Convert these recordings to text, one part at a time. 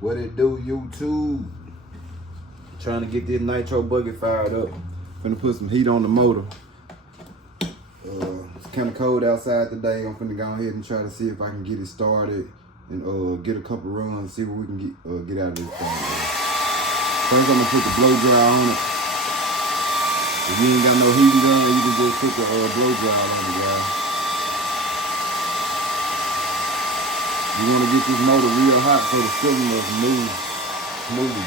What it do, YouTube? Trying to get this nitro bucket fired up. Finna put some heat on the motor. It's kind of cold outside today. I'm finna go ahead and try to see if I can get it started and get a couple runs, see what we can get out of this thing. First, I'm gonna put the blow dry on it. If you ain't got no heating gun, you can just put the blow dry on it, guys. You want to get this motor real hot so the cylinders move smoothly.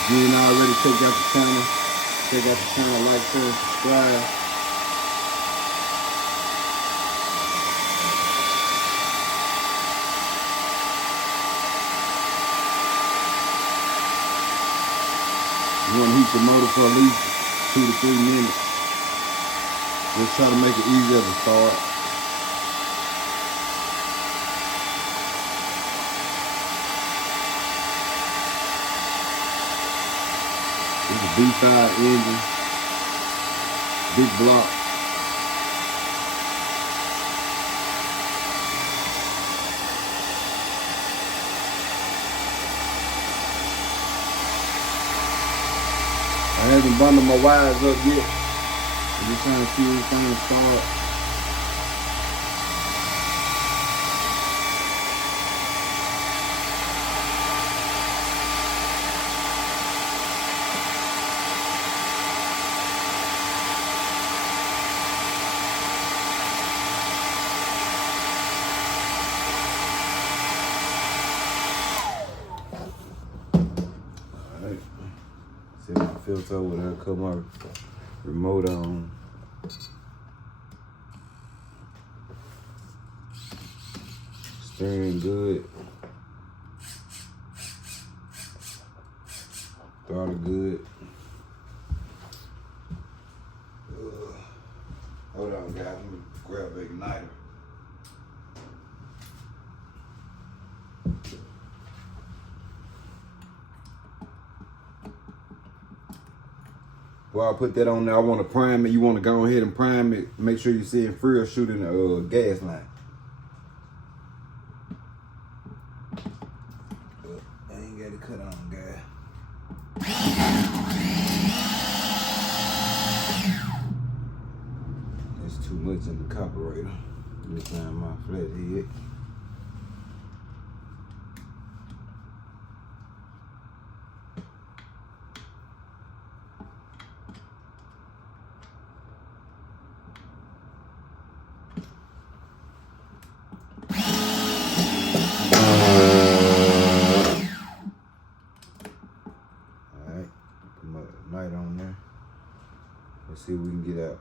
If you ain't already check out the channel, like, share, subscribe. You want to heat the motor for at least 2 to 3 minutes. Just try to make it easier to start. This is a B5 engine, big block. I haven't bundled my wires up yet. I'm just trying to see everything start. Set my filter over there, cut my remote on. Steering good. Throttle good. Hold on, guys. Let me grab an igniter. While I put that on there, I want to prime it. You want to go ahead and prime it. Make sure you see it free or shooting the gas line. I ain't got it cut on, guys. There's too much in the carburetor. Let me find my flathead. Light on there. Let's see what we can get out.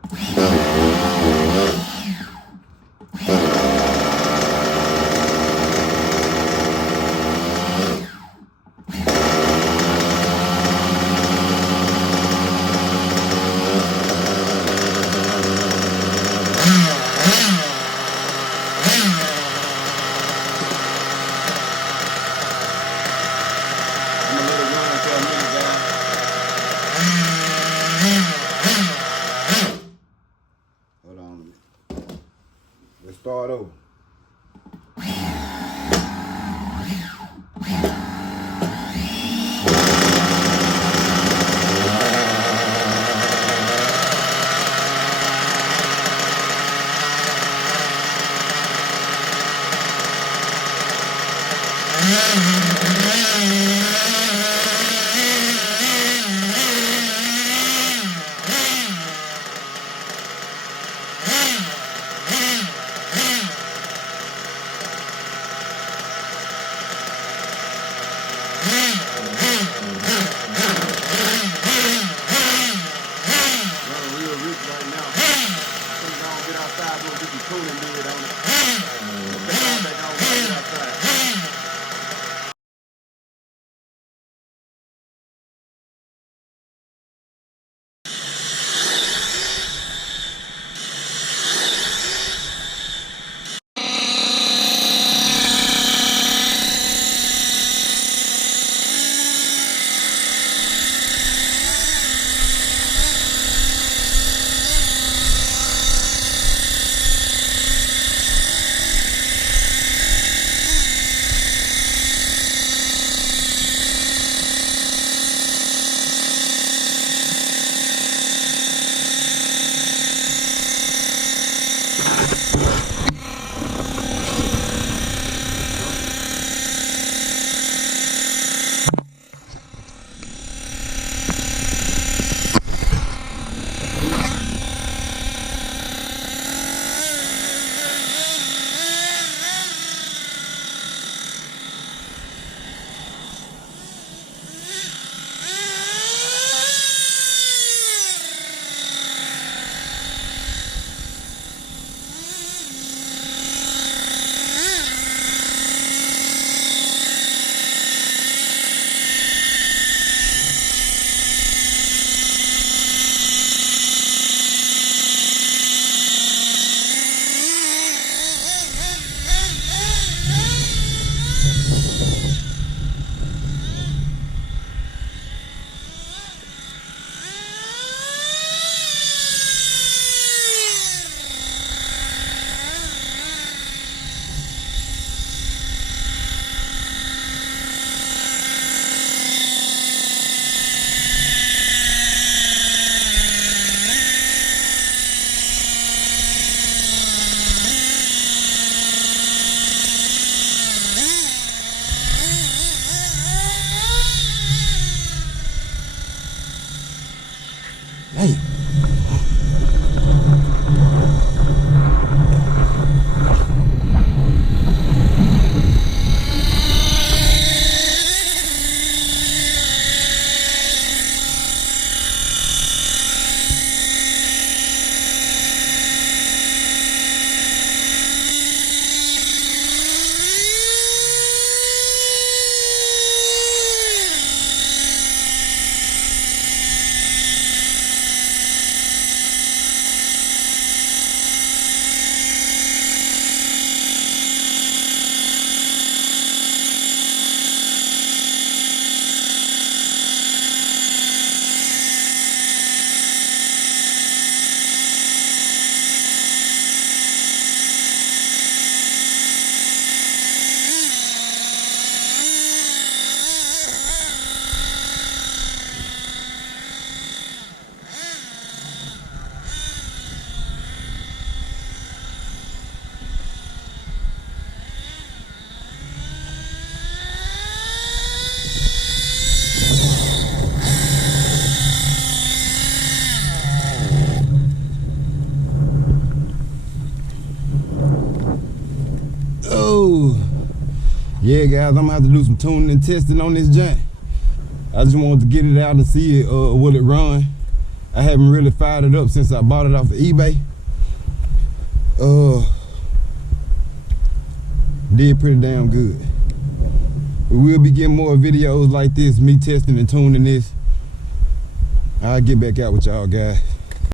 Hold on. Let's start over. Yeah, guys, I'm gonna have to do some tuning and testing on this joint. I just wanted to get it out and see it, will it run. I haven't really fired it up since I bought it off of eBay. Did pretty damn good. We will be getting more videos like this, me testing and tuning this. I'll get back out with y'all guys.